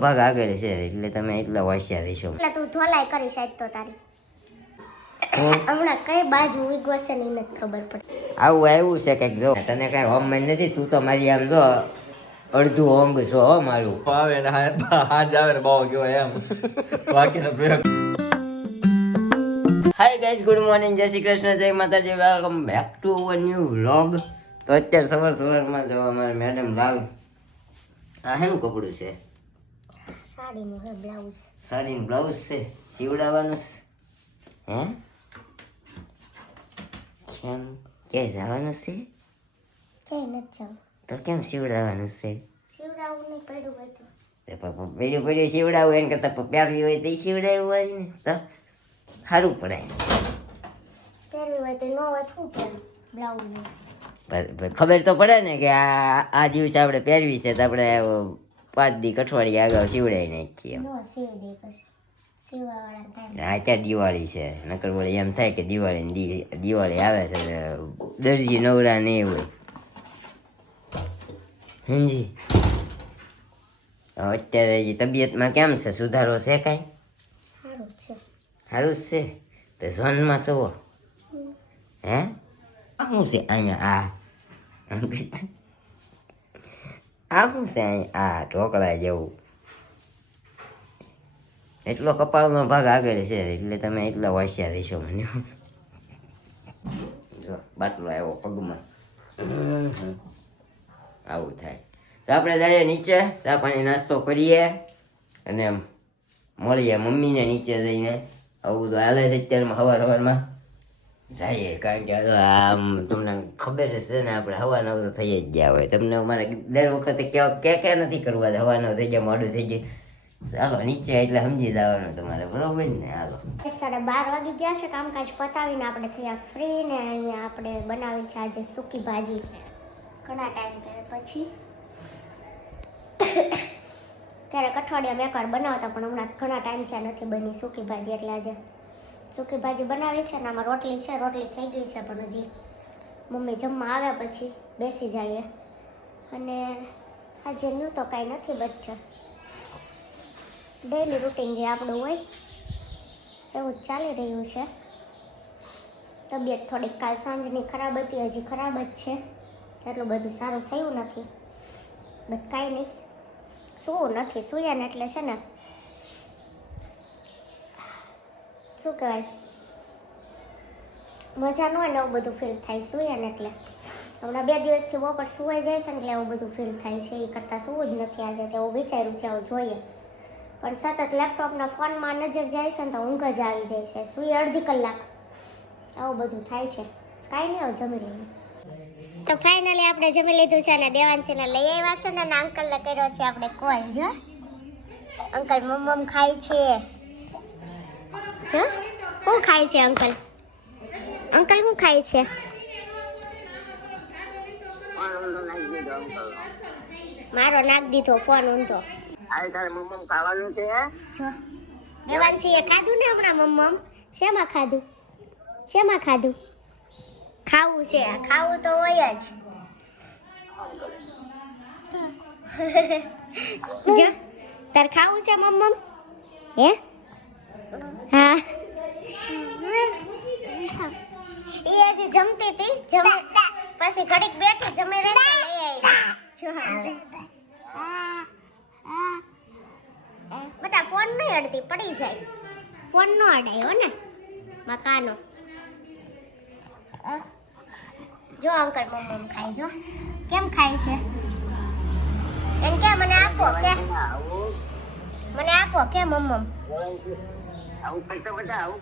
ભાગ આગળ છે એટલે તમે એટલા હોશિયાર રહેશો. એટલે તું ધોલાઈ કરીશ આજ તો તારી. હમણાં કઈ બાજુ ઉગવો છે ને નથી ખબર પડે. આવું આવ્યું છે કંઈક જો તને કઈ હોમમેડ નથી. તું તો મારી આમ જો અડધું હોંગ છો હો મારું. આવે ને હાજ આવે ને બહુ ગયો એમ બાકીનો પ્રયોગ. હાય ગાઈઝ, ગુડ મોર્નિંગ, જય શ્રી કૃષ્ણ, જય માતાજી, welcome back to our new vlog. તો અત્યારે સવારમાં જો અમારે મેડમ લાલ આ હેનું કપડું છે? સાડીનું હે બ્લાઉઝ. સાડીનું બ્લાઉઝ છે, સીવડાવવાનું હે? કેમ કે જવાનું છે? ક્યાંય નથી જવું. તો કેમ સીવડાવવાનું છે? સીવડાવું નહીં પડ્યું હોય તો. પડ્યું પડ્યું સીવડાવું એને કરતાં પ્યારવી હોય તો સીવડાવ્યું હોય ને તો સારું પડે. પહેરવી હોય તો ન હોય શું પહેરું બ્લાઉઝ. ખબર તો પડે ને કે આ દિવસે આપણે પહેરવી છે તો આપણે 5 દી અઠવાડિયે આગળ સીવડાવી નાખીએ. નો સીવી દે પછી સીવવાવાળાનો ટાઈમ. અત્યારે દિવાળી છે, નકર વળી એમ થાય કે દિવાળી આવે છે દરજી નવરા નહીં હોય. સમજી? અત્યારે તબિયતમાં કેમ છે? સુધારો છે કાંઈ? સારું છે. સારું જ છે. તો ઝોનમાં સવો હે? શું છે અહીંયા? આ શું છે અહીંયા? આ ઢોકળા જેવું એટલો કપાળનો ભાગ આગળ છે એટલે તમે એટલા હોશિયાર રહેશો. મને જો બાટલો આવ્યો પગમાં, આવું થાય. તો આપણે જઈએ નીચે, ચા પાણી નાસ્તો કરીએ અને મળીએ મમ્મીને નીચે જઈને. આવું બધું હાલે છે અત્યારમાં સવારમાં જઈએ, કારણ કે આમ તમને ખબર છે ને આપણે હવાના તો થઈ જ ગયા હોય. તમને અમારે દર વખતે ક્યાં નથી કરવા, હવાના થઈ ગયા, મોડું થઈ ગયું. ચાલો નીચે એટલે સમજી જવાનું તમારે, બરોબર ને? હાલો 12:30 વાગી ગયા છે. કામકાજ પતાવીને આપણે થયા ફ્રી ને અહીંયા આપણે બનાવી છે આજે સૂકી ભાજી. ઘણા ટાઈમ પછી ક્યારેક અઠવાડિયામાં એકવાર બનાવતા, પણ હમણાં ઘણા ટાઈમ ત્યાં નથી બની સૂકી ભાજી, એટલે આજે સૂકી ભાજી બનાવી છે. ને આમાં રોટલી છે, રોટલી થઈ ગઈ છે, પણ હજી મમ્મી જમવા આવ્યા પછી બેસી જઈએ. અને આજે ન્યૂ તો કાંઈ નથી બચ્ચા, ડેલી રૂટીન જે આપણું હોય એવું જ ચાલી રહ્યું છે. તબિયત થોડીક કાલ સાંજની ખરાબ હતી, હજી ખરાબ જ છે, એટલું બધું સારું થયું નથી. બટ કાંઈ નહીં, સૂવું નથી. સૂયા ને એટલે છે ને શું કહેવાય, મજા ન હોય ને એવું બધું ફીલ થાય સૂયા ને એટલે. હમણાં 2 દિવસથી બપોર સુવાઈ જાય છે ને એટલે એવું બધું ફીલ થાય છે. એ કરતાં સૂવું જ નથી આજે, તેવું વિચાર્યું છે, આવું જોઈએ. પણ સતત લેપટોપના ફોનમાં નજર જાય છે ને તો ઊંઘ જ આવી જાય છે. સૂઈ અડધી કલાક આવું બધું થાય છે. કાંઈ નહીં, હવે જમી લઈએ. તો ફાઇનલી આપણે જમી લીધું છે અને દેવાંશીને લઈ આવ્યા છે ને અંકલને કર્યો છે આપણે કોલ. જો અંકલ મમ્મ ખાય છે. જો શું ખાય છે અંકલ? અંકલ શું ખાય છે? મારો નાખ દીધો ફોન ઊંધો. ખાવાનું છે. જો દેવાંશીએ ખાધું ને હમણાં. મમ્મ શેમાં ખાધું? શેમાં ખાધું? ખાવું છે, ખાવું તો હોય જ. જો તાર ખાવું છે મમ્મ? હે? હા. એ હજી જમતી હતી, પછી ઘડીક બેઠી, જમી રહી લઈ આવી. બેટા ફોન નહીં અડતી, પડી જાય. ફોન નો અડાયો ને મકાનો. જો અંકલ મમ્મ ખાય. જો કેમ ખાય છે? એમ કે મને આપો, કે મને આપો, કે મમ્મ આવું કરતો બધા આવું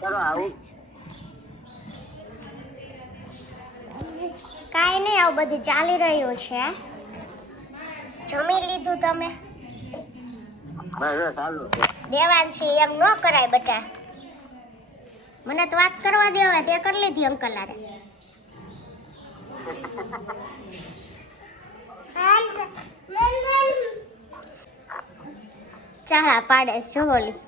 કરો આવું. કાંઈ નહીં, આવું બધું ચાલી રહ્યું છે. જમી લીધું તમે? દેવાંશી એમ ન કરાય બેટા, મને તો વાત કરવા દેવા, તે કરી લીધી અંકલ હારે. ચાલા પાડે શું બોલી?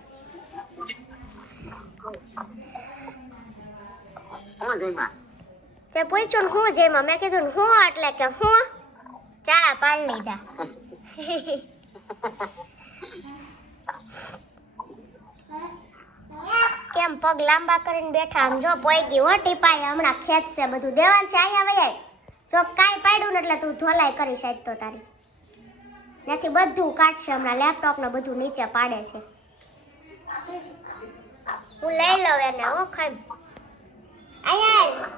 તે પૂછ્યું હું જેમાં, મેં કીધું હું એટલે કે હું ચાળા પાડ લીધા. કેમ પગ લાંબા કરીને બેઠા? આમ જો પોઈ ગઈ હો ટીપાઈ, હમણાં ખેંચશે બધું. દેવાન છે અહીંયા વૈયા જો કાંઈ પાડ્યું ને એટલે તું ધોલાઈ કરીશ આજ તો તારી. ત્યાંથી બધું કાઢશે હમણાં. લેપટોપ ને બધું નીચે પાડે છે. હું લઈ લઉં એને. હો ખાઈ અહીંયા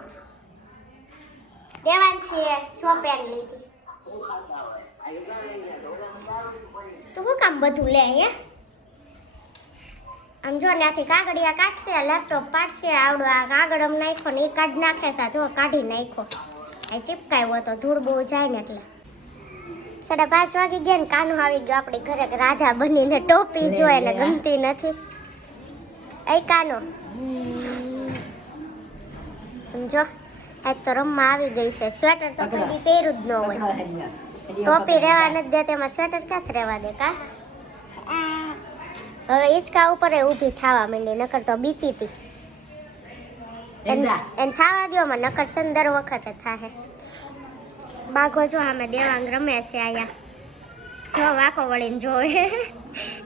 દેવાન છે જો પેન લીધી. તું શું કામ બધું લે અહીંયા? આમ જો ત્યાંથી કાગળિયા કાઢશે, લેપટોપ પાડશે. આવડો આ કાગળ આમ નાખ્યો ને એ કાઢી નાખે છે. જો કાઢી નાખ્યો. આ ચીપકાયો તો ધૂળ બહુ જાય ને એટલે. 5:30 વાગી ગયા ને કાનો આવી ગયો આપણી ઘરે. રાધા બનીને ટોપી જોઈ ને ગમતી નથી. એ કાનો સમજો આજ તો રમવા આવી ગઈ છે. સ્વેટર તો કદી પહેર્યું જ ન હોય. ટોપી રહેવા નથી દે તેમાં સ્વેટર ક્યાંથી રહેવા દે કા? હવે હિંચકા ઉપર ઊભી થવા માંડી. નકર તો બીતી હતી. એને થવા દો માં, નકર સંદર વખતે થાહે. બાઘો જો આમે દેવાંગ રમે છે આયા. જો વાકો વળીને જોવે.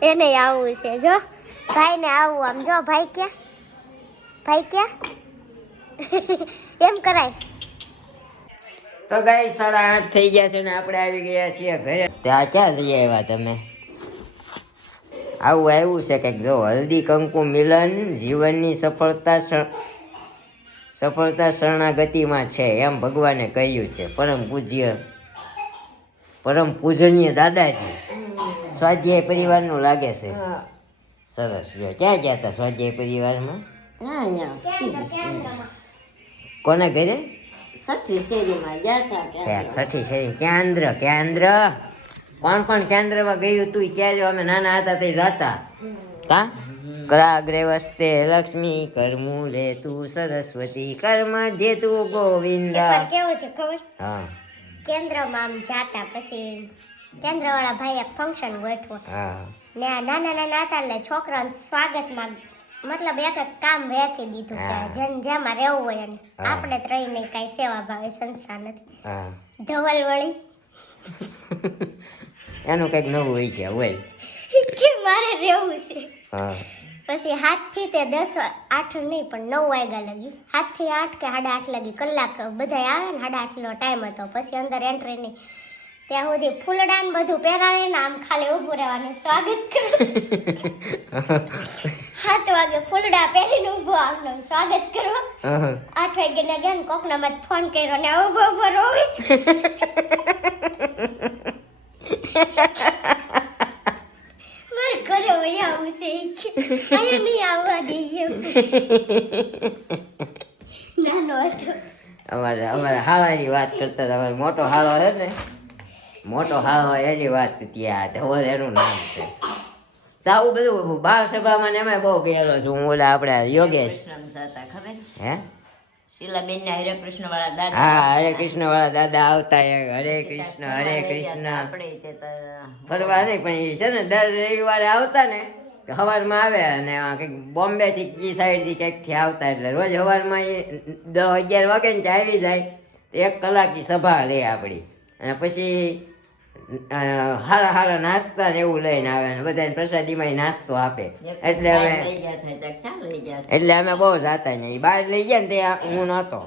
એને આવવું છે. જો ભાઈ ને આવું. આમ જો ભાઈ ક્યાં? ભાઈ ક્યાં? એમ કરાય. તો ગાઈ 8:30 થઈ ગયા છે ને આપણે આવી ગયા છીએ ઘરે. ત્યાં ક્યાં જઈ આવ્યા તમે? આવું આવ્યું છે કંઈક. જો હલ્દી કંકુ મિલન જીવનની સફળતા શરણાગતિમાં છે એમ ભગવાને કહ્યું છે. પરમ પૂજનીય દાદાજી સ્વાધ્યાય પરિવારનું લાગે છે. સરસ. જો ક્યાં ગયા હતા સ્વાધ્યાય પરિવારમાં? કોના ઘરે? છઠ્ઠી શેરીમાં ગયા હતા. છઠ્ઠી શેરી. કેન્દ્ર કોણ કેન્દ્રમાં ગયું તું? ક્યાં જો અમે નાના હતા તે જાતા કા? કરાગ્રે વસ્તે લક્ષ્મી કરમૂલે તું સરસ્વતી કર્મ જે તું ગોવિંદા. એકવાર કેવું છે ખબર? હા. કેન્દ્રમાં આમ જાતા પછી કેન્દ્રવાળા ભાઈ એક ફંક્શન ગોઠવો હા. ને આ નાના હતા એટલે છોકરાને સ્વાગતમાં મતલબ એક કામ વેચી દીધું કે જેને જેમાં રહેવું હોય એને. આપણે જ રહીને કાંઈ સેવા ભાવે સંસ્થા નથી. હા. ધવલ વળી એનું કંઈક નવું હોય છે. હોય કે મારે રહેવું છે. હા. પછી 7 થી તે 10 8 નહીં પણ 9 વાગ્યા લગી. 7 થી 8 કે 8:30 લગી કલાક બધા આવે ને 8:30 નો ટાઈમ હતો. પછી અંદર એન્ટ્રી નહીં. ત્યાં સુધી ફૂલડા ને બધું પહેરાવે ને આમ ખાલી ઊભું રહેવાનું સ્વાગત કરો. 7 વાગે ફૂલડા પહેરીને ઊભો આમનું સ્વાગત કરો. 8 વાગે ને ગયા ને કોકના માં ફોન કર્યો ને ઊભો રોવે. મારે ઘરે વહી આવું છે. અહીંયા નહીં આવવા દઈએ. નાનો હતો. અમારે હાવાની વાત કરતા હતા. અમારે મોટો હાલો છે ને, મોટો હાલો એની વાત કરતી. આ ધવલ એનું નામ છે. તો આવું બધું બાળ સભામાં ને એમાં બહુ ગયેલો છું હું. ઓલા આપણે યોગેશ ખબર હે શીલાબેન ને હરે કૃષ્ણ વાળા દાદા. હા, હરે કૃષ્ણ વાળા દાદા આવતા. હરે કૃષ્ણ આપણે તે તો ફરવા નહીં પણ એ છે ને દર રવિવારે આવતા ને સવારમાં આવે અને કંઈક બોમ્બે થી સાઈડ થી ક્યાંક થી આવતા. એટલે રોજ સવારમાં એ 10-11 વાગે ને આવી જાય. 1 કલાકની સભા લે આપણી. અને પછી હારા નાસ્તા ને એવું લઈને આવે ને બધાને પ્રસાદીમાં નાસ્તો આપે. એટલે અમે બહુ જાતા ને. એ બહાર લઈ ગયા ને તે હું નહોતો.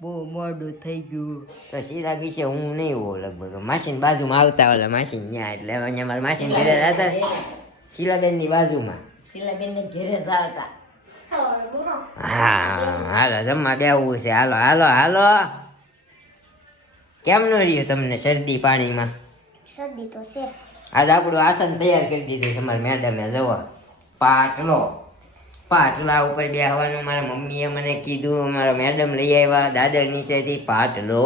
બહુ મોડું થઈ ગયું. તો સીધા ગીશે હું નહીં હોઉં લગભગ. માસીની બાજુમાં આવતા ઓલા માસી ત્યાં. એટલે અહીંયા મારા માસીને ઘરે જતા શીલાબેનની બાજુમાં. શીલાબેન ને ઘેરે જાતા. હા, હાલો જમવા બેવું છે. હાલો કેમ ન રહ્યું તમને શરદી પાણીમાં? શરદી તો છે. આજ આપણું આસન તૈયાર કરી દીધું છે મારા મેડમે. જવો પાટલા ઉપર બેહવાનું મારા મમ્મીએ મને કીધું. મારા મેડમ લઈ આવ્યા દાદર નીચેથી પાટલો.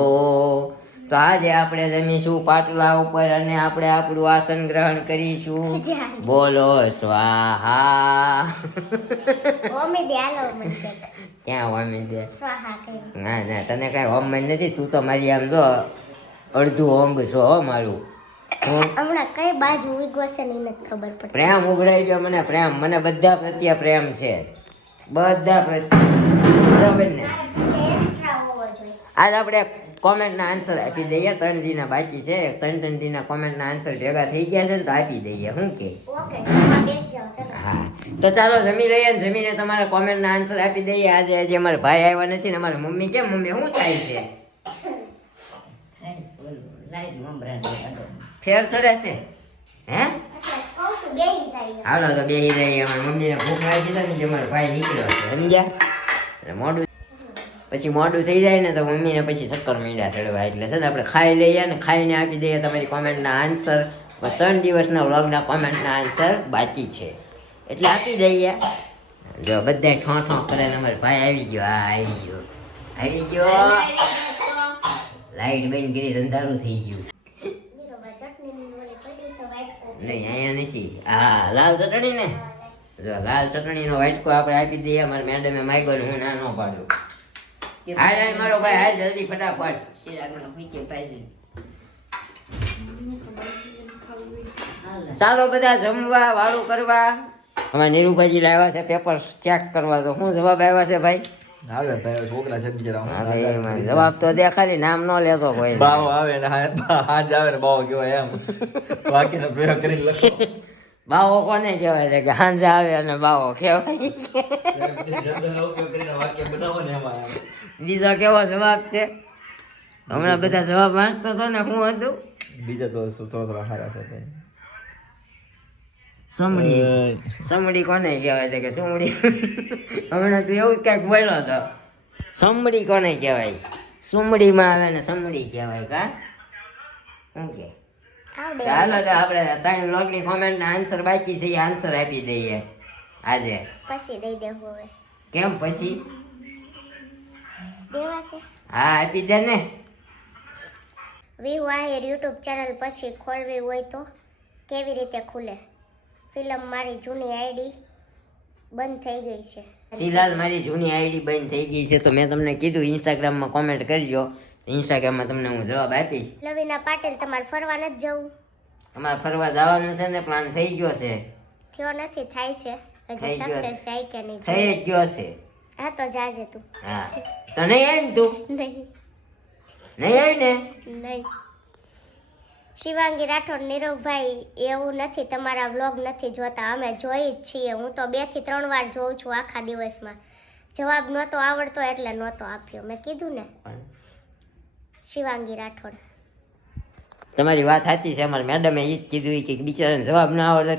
તો આજે આપણે જમીશું પાટલા ઉપર અને આપણે આપણું આસન ગ્રહણ કરીશું. બોલો સ્વાહા. ઓમે દે આલો મને ક્યાં હોમી દે? સ્વાહા કરી. ના તને કાંઈ હોમ નથી. તું તો મારી આમ જો અડધું અંગ છો હો મારું. હમણાં કઈ બાજુ ઉગવા છે ને નથી ખબર પડતી. પ્રેમ ઉભરાઈ ગયો મને. પ્રેમ મને બધા પ્રત્યે પ્રેમ છે. બધા પ્રત્યે બરાબર ને? એક્સ્ટ્રા હોવો જોઈએ. આજ આપણે કોમેન્ટના આન્સર આપી દઈએ. 3 દિના બાકી છે. 3 દિના કોમેન્ટના આન્સર ભેગા થઈ ગયા છે ને તો આપી દઈએ. શું કે ઓકે જમવા બેસી જાઓ ચલો. હા તો ચાલો જમી લઈએ ને જમીને તમારા કોમેન્ટના આન્સર આપી દઈએ. આજે અમારા ભાઈ આવ્યા નથી ને અમારી મમ્મી કેમ મમ્મી શું થાય છે? થાય ઓલું લાઈટ મમરા ફેર ચડે છે હે? એટલે કહું છું બેસી જાય. હાલો તો બેસી જઈએ. અમારી મમ્મીને ભૂખ લાગી છે ને અમારો ભાઈ નીકળ્યો છે સમજ્યા. એટલે મોડું પછી મોડું થઈ જાય ને તો મમ્મીને પછી ચક્કર મીંડા ચડવા એટલે છે ને આપણે ખાઈ લઈએ ને ખાઈને આપી દઈએ તમારી કોમેન્ટના આન્સર. 3 દિવસના વ્લોગના કોમેન્ટના આન્સર બાકી છે એટલે આપી દઈએ. જો બધા ઠો ઠો કરે ને અમારો ભાઈ આવી ગયો. આવી ગયો લાઈટ બંધ કરી અંધારું થઈ ગયું. નીરુભાઈ ચટણીની ઓલી પડી છે white coffee. નહીં અહીંયા નથી. હા લાલ ચટણી ને જો લાલ ચટણીનો વાટકો આપણે આપી દઈએ. અમારા મેડમે માગ્યો ને હું ના ન પાડું. હાલ હાલ મારો ભાઈ હાલ જલ્દી ફટાફટ. શિરાગણો પૂછે પાછી ચાલો બધા જમવા વાળું કરવા. અમે નીરુભાઈજી લાવ્યા છે પેપર ચેક કરવા. તો શું જવાબ આવ્યા છે ભાઈ? આવે ભાઈ છોકરા છે બિચારા હવે એમાં જવાબ તો દે ખાલી નામ ન લેતો કોઈ. બાવો આવે ને હાજ આવે ને બાવો કહેવાય એમ બાકીનો પ્રયોગ કરીને લખો. બાવો કોને કહેવાય છે કે હાંજે આવે અને બાવો કહેવાય. શબ્દનો ઉપયોગ કરીને વાક્ય બનાવો ને એમાં આવે. બીજો કેવો જવાબ છે? હમણાં બધા જવાબ વાંચતો હતો ને શું હતું? બીજા તો થોડા સારા છે ભાઈ. સમડી. સમડી કોને કહેવાય છે કે સુમડી? હમણાં તું એવું જ કંઈક બોલ્યો હતો. સમડી કોને કહેવાય? સુમડીમાં આવે ને સમડી કહેવાય કા? શું કે? આવડે. ચાલો તો આપણે 3 લોગની કોમેન્ટના આન્સર બાકી છે એ આન્સર આપી દઈએ આજે. પછી દઈ દેવું હવે. કેમ પછી? દેવાશે. હા આપી દે ને. વ્યૂ આહિર યુટ્યુબ ચેનલ પછી ખોલવી હોય તો કેવી રીતે ખુલે? ફિલ્મ મારી જૂની આઈડી બંધ થઈ ગઈ છે. ફિલહાલ મારી જૂની આઈડી બંધ થઈ ગઈ છે તો મેં તમને કીધું ઇન્સ્ટાગ્રામમાં કોમેન્ટ કરજો. ઇન્સ્ટાગ્રામમાં તમને હું જવાબ આપીશ. લવીના પાટીલ તમારે ફરવા નથી જવું? અમારે ફરવા જવાનું છે ને પ્લાન થઈ ગયો છે. થયો નથી, થાય છે. થઈ હજી ગયો સક્સેસ જાય કે નહીં? થઈ જ ગયો છે. હા તો જાજે તું. હા તો નહીં આવી ને તું? નહીં નહીં આવી ને? નહીં. શિવાંગી રાઠોડ નીરવભાઈ એવું નથી તમારા વ્લોગ નથી જોતા, અમે જોઈ જ છીએ. હું તો 2 થી 3 વાર જોઉં છું આખા દિવસમાં. જવાબ નહોતો આવડતો એટલે નહોતો આપ્યો. મેં કીધું ને. શિવાંગી રાઠોડ તમારી વાત સાચી છે. અમારા મેડમે એ જ કીધું કે બિચારાને જવાબ ના આવડતો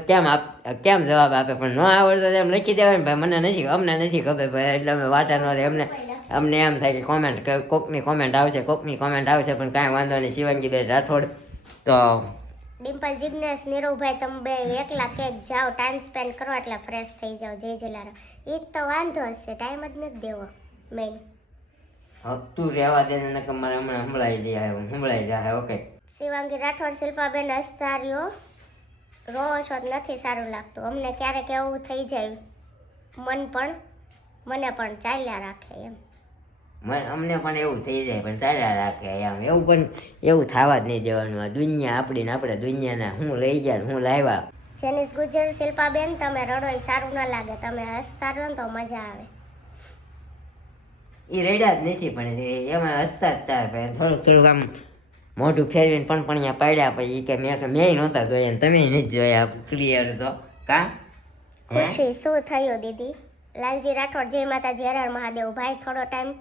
કેમ જવાબ આપે, પણ ન આવડતો એમ લખી દેવાય ને ભાઈ અમને નથી ખબર ભાઈ એટલે અમે વાટા ન રહે. અમને એમ થાય કે કોકની કોમેન્ટ આવશે પણ કાંઈ વાંધો નહીં. શિવાંગીબેન રાઠોડ તો ડિમ્પલ જિગ્નેશ નીરવભાઈ તમે બે એકલા કેક જાઓ ટાઈમ સ્પેન્ડ કરો એટલે ફ્રેશ થઈ જાઓ. જય જલારામ. એ જ તો વાંધો હશે, ટાઈમ જ નથી દેવો મેઇન. તું રહેવા દે ને નકર મારે હમણાં સંભળાઈ જાય. ઓકે. શિવાંગી રાઠોડ શિલ્પાબેન હસ્તારીઓ રોવો છો તો નથી સારું લાગતું. અમને ક્યારેક એવું થઈ જાય મને પણ ચાલ્યા રાખે એમ. અમને પણ એવું થઈ જાય પણ ચાલ્યા રાખે એમ. એવું થવા જ નહીં દેવાનું. આ દુનિયા આપણી ને આપણે દુનિયાના હું લઈ ગયા હું લાવ્યા. જેનિસ ગુજર શિલ્પાબેન તમે રડો એ સારું ન લાગે, તમે હસતા રહો ને તો મજા આવે. એ રેડા જ નથી પણ એમાં હસતા જ થાય. થોડુંક આમ મોઢું ફેરવીને પણ અહીંયા પાડ્યા પછી કે મેં નહોતા જોયા ને તમે નથી જોયા ક્લિયર તો કા? ખુશી શું થયું દીદી? લાલજી રાઠોડ જય માતાજી હર હર મહાદેવ. ભાઈ થોડો ટાઈમ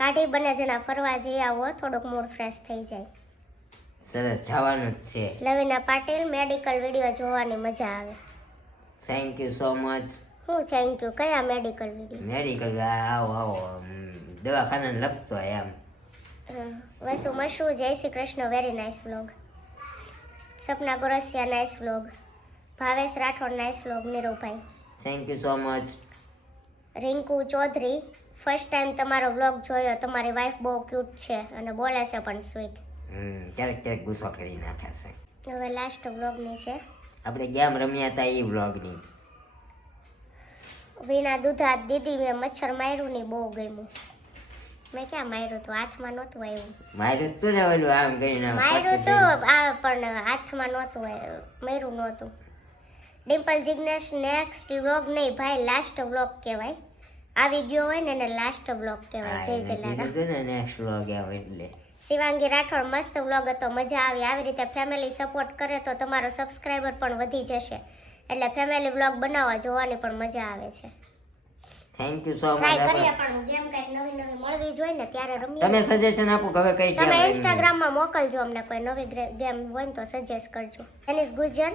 કાઢી બંને જણા ફરવા જઈ આવો, થોડુંક મૂડ ફ્રેશ થઈ જાય. સરસ જવાનું જ છે. લવીના પાટીલ મેડિકલ વિડીયો જોવાની મજા આવે. Thank you so much. હું થેન્ક યુ. કયા મેડિકલ વિડીયો? મેડિકલ આવો દવાખાનાને લગતો એમ. વસુ મશુ જય Shri Krishna very nice vlog. Sapna Gorasiya nice vlog. Bhavesh Rathod nice vlog. Nirubhai thank you so much. Rinku Chaudhary first time તમારો વ્લોગ જોયો. તમારી વાઈફ બહુ ક્યુટ છે અને બોલે છે પણ સ્વીટ. ક્યારેક ગુસ્સો કરી નાખે છે. હવે લાસ્ટ વ્લોગની છે. આપણે ગેમ રમ્યા હતા એ વ્લોગની. વીણા દુધા દીદી મેં મચ્છર માર્યું નહીં બહુ ગમ્યું. મેં ક્યાં માર્યું હતું? હાથમાં નહોતું આવ્યું. માર્યું તું ને ઓલું આમ કરીને માર્યું તો આ પણ હાથમાં નહોતું માર્યું નહોતું. ડિમ્પલ જિગ્નેશ નેક્સ્ટ વ્લોગ નહીં ભાઈ, લાસ્ટ વ્લોગ કહેવાય. આવી ગયો હોય ને એને લાસ્ટ વ્લોગ કહેવાય. જય જલારામ. નેક્સ્ટ વ્લોગ આવે એટલે શિવાંગી રાઠોડ મસ્ત વ્લોગ હતો, મજા આવી. આવી રીતે ફેમિલી સપોર્ટ કરે તો તમારો સબસ્ક્રાઈબર પણ વધી જશે, એટલે ફેમિલી વ્લોગ બનાવવા જોવાની પણ મજા આવે છે. Thank you so try much. કરીએ, પણ ગેમ કંઈક નવી નવી મળવી જોઈએ ને ત્યારે રમીએ. તમે સજેશન આપો કે હવે કઈ તમે ગેમ ઇન્સ્ટાગ્રામમાં મોકલજો અમને કોઈ નવી ગેમ હોય ને તો સજેસ્ટ કરજો. એનિસ ગુજર,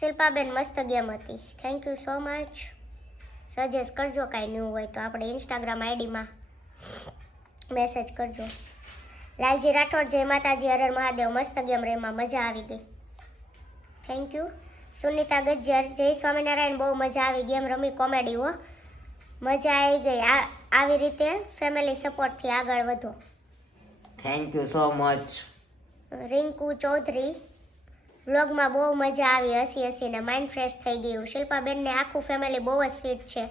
શિલ્પાબેન મસ્ત ગેમ હતી. Thank you so much. Suggest કરજો કાંઈ ન્યૂ હોય તો આપણે ઇન્સ્ટાગ્રામ આઈડીમાં મેસેજ કરજો. લાલજી રાઠોડ, જય માતાજી, હર હર મહાદેવ, મસ્ત ગેમ રેમાં, મજા આવી ગઈ. Thank you. સુનિતા ગજ્જર, જય સ્વામિનારાયણ, બહુ મજા આવી, ગેમ રમી, કોમેડી હો, મજા આવી ગઈ. આવી રીતે ફેમિલી સપોર્ટથી આગળ વધો. Thank you so much. Rinku Chaudhary, વ્લોગમાં બહુ મજા આવી, હસી હસીને માઇન્ડ ફ્રેશ થઈ ગયું. શિલ્પાબેનને આખું ફેમિલી બહુ જ સ્વીટ છે.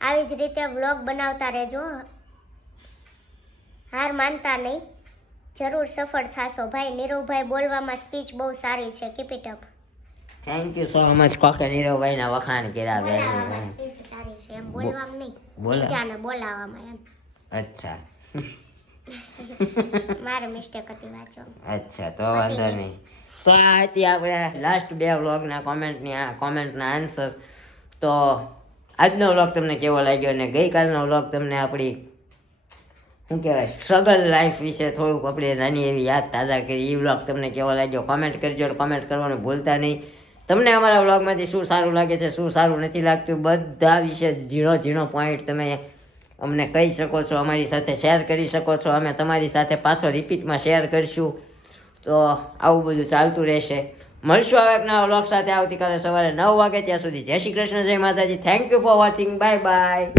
આવી જ રીતે વ્લોગ બનાવતા રહેજો, હાર માનતા નહીં, જરૂર સફળ થશો. ભાઈ નીરવભાઈ, બોલવામાં સ્પીચ બહુ સારી છે, keep it up. Thank you so much. કોકે નીરવભાઈ ના વખાણ કર્યા બોલાવવામાં બેન. સ્પીચ સારી છે, એમ બોલવામાં નહીં, બોલા- બીજાને બોલાવવામાં એમ. અચ્છા મારે મિસ્ટેક હતી વાંચવામાં. અચ્છા, તો વાંધો નહીં. તો આ હતી આપણે લાસ્ટ 2 વ્લોગના કોમેન્ટના આન્સર. તો આજનો વ્લોગ તમને કેવો લાગ્યો અને ગઈકાલનો વ્લોગ તમને આપણી શું કહેવાય સ્ટ્રગલ લાઈફ વિશે થોડુંક આપણે નાની એવી યાદ તાજા કરી, એ વ્લોગ તમને કેવો લાગ્યો કોમેન્ટ કરજો. કોમેન્ટ કરવાનું ભૂલતા નહીં. તમને અમારા વ્લોગમાંથી શું સારું લાગે છે, શું સારું નથી લાગતું, બધા વિશે ઝીણો પોઈન્ટ તમે અમને કહી શકો છો, અમારી સાથે શેર કરી શકો છો. અમે તમારી સાથે પાછો રિપીટમાં શેર કરીશું. તો આવું બધું ચાલતું રહેશે. મળશું હવે એક નવા વ્લોગ સાથે આવતીકાલે સવારે 9 વાગે. ત્યાં સુધી જય શ્રી કૃષ્ણ, જય માતાજી. Thank you for watching. Bye bye.